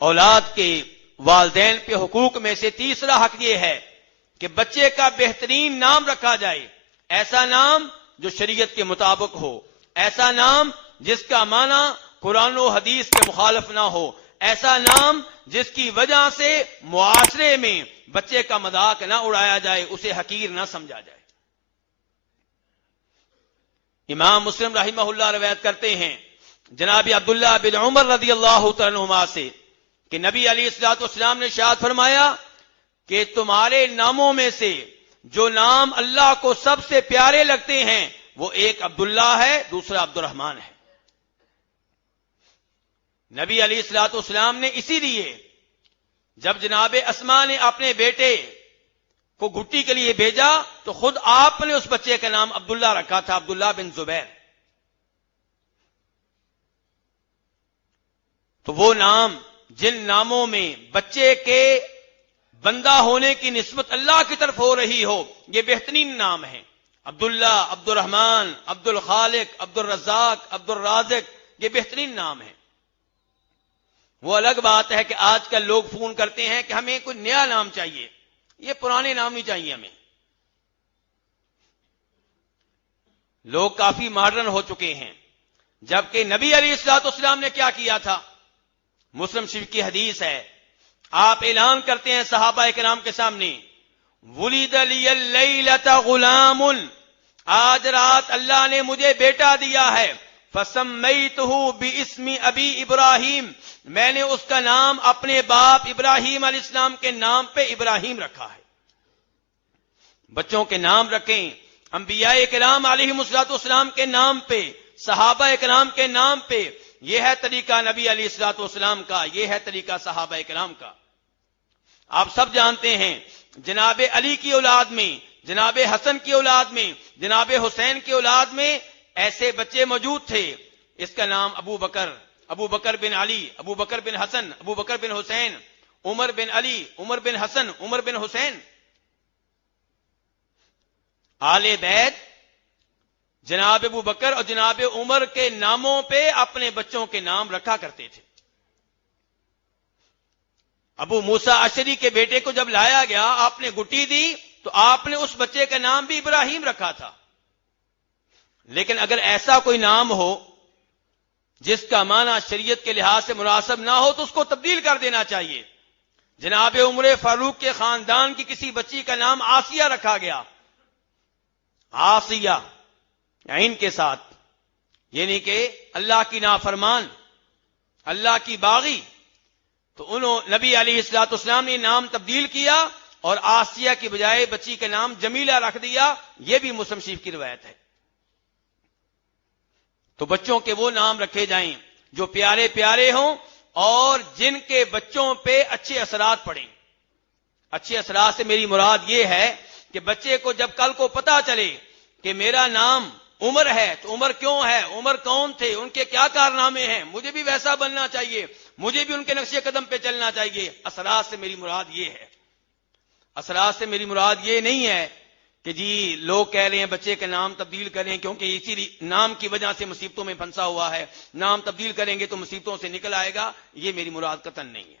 اولاد کے والدین پہ حقوق میں سے تیسرا حق یہ ہے کہ بچے کا بہترین نام رکھا جائے، ایسا نام جو شریعت کے مطابق ہو، ایسا نام جس کا معنی قرآن و حدیث کے مخالف نہ ہو، ایسا نام جس کی وجہ سے معاشرے میں بچے کا مذاق نہ اڑایا جائے، اسے حقیر نہ سمجھا جائے۔ امام مسلم رحمہ اللہ روایت کرتے ہیں جناب عبداللہ بن عمر رضی اللہ تعالیٰ عنہما سے کہ نبی علیہ الصلوۃ والسلام نے ارشاد فرمایا کہ تمہارے ناموں میں سے جو نام اللہ کو سب سے پیارے لگتے ہیں وہ ایک عبداللہ ہے، دوسرا عبد الرحمن ہے۔ نبی علیہ الصلوۃ والسلام نے اسی لیے جب جناب اسماء نے اپنے بیٹے کو گھٹی کے لیے بھیجا تو خود آپ نے اس بچے کا نام عبداللہ رکھا تھا، عبداللہ بن زبیر۔ تو وہ نام جن ناموں میں بچے کے بندہ ہونے کی نسبت اللہ کی طرف ہو رہی ہو، یہ بہترین نام ہے۔ عبداللہ، عبد الرحمن، عبد الخالق، عبد الرزاق، عبد الرازق، یہ بہترین نام ہے۔ وہ الگ بات ہے کہ آج کل لوگ فون کرتے ہیں کہ ہمیں کوئی نیا نام چاہیے، یہ پرانے نام نہیں چاہیے ہمیں۔ لوگ کافی ماڈرن ہو چکے ہیں، جبکہ نبی علیہ الصلوۃ والسلام نے کیا کیا تھا؟ مسلم شریف کی حدیث ہے، آپ اعلان کرتے ہیں صحابہ کرام کے سامنے، ولد لی اللیلۃ غلام، آج رات اللہ نے مجھے بیٹا دیا ہے، فسمیتہ باسم ابی ابراہیم، میں نے اس کا نام اپنے باپ ابراہیم علیہ السلام کے نام پہ ابراہیم رکھا ہے۔ بچوں کے نام رکھیں انبیاء کرام علیہ الصلوۃ والسلام کے نام پہ، صحابہ کرام کے نام پہ، یہ ہے طریقہ نبی علیہ الصلوۃ والسلام کا، یہ ہے طریقہ صحابہ کرام کا۔ آپ سب جانتے ہیں جناب علی کی اولاد میں، جناب حسن کی اولاد میں، جناب حسین کی اولاد میں ایسے بچے موجود تھے، اس کا نام ابو بکر بن علی، ابو بکر بن حسن، ابو بکر بن حسین، عمر بن علی، عمر بن حسن، عمر بن حسین۔ آل بیت جناب ابو بکر اور جناب عمر کے ناموں پہ اپنے بچوں کے نام رکھا کرتے تھے۔ ابو موسیٰ اشعری کے بیٹے کو جب لایا گیا، آپ نے گٹی دی تو آپ نے اس بچے کا نام بھی ابراہیم رکھا تھا۔ لیکن اگر ایسا کوئی نام ہو جس کا معنی شریعت کے لحاظ سے مناسب نہ ہو تو اس کو تبدیل کر دینا چاہیے۔ جناب عمر فاروق کے خاندان کی کسی بچی کا نام آسیہ رکھا گیا، آسیہ عین کے ساتھ، یعنی کہ اللہ کی نافرمان، اللہ کی باغی، تو نبی علیہ الصلوۃ والسلام نے نام تبدیل کیا اور آسیہ کی بجائے بچی کا نام جمیلہ رکھ دیا۔ یہ بھی مسلم شریف کی روایت ہے۔ تو بچوں کے وہ نام رکھے جائیں جو پیارے پیارے ہوں اور جن کے بچوں پہ اچھے اثرات پڑیں۔ اچھے اثرات سے میری مراد یہ ہے کہ بچے کو جب کل کو پتا چلے کہ میرا نام عمر ہے تو عمر کیوں ہے، عمر کون تھے، ان کے کیا کارنامے ہیں، مجھے بھی ویسا بننا چاہیے، مجھے بھی ان کے نقش قدم پہ چلنا چاہیے۔ اثرات سے میری مراد یہ ہے، اثرات سے میری مراد یہ نہیں ہے کہ جی لوگ کہہ رہے ہیں بچے کا نام تبدیل کریں کیونکہ اسی نام کی وجہ سے مصیبتوں میں پھنسا ہوا ہے، نام تبدیل کریں گے تو مصیبتوں سے نکل آئے گا، یہ میری مراد قطعاً نہیں ہے۔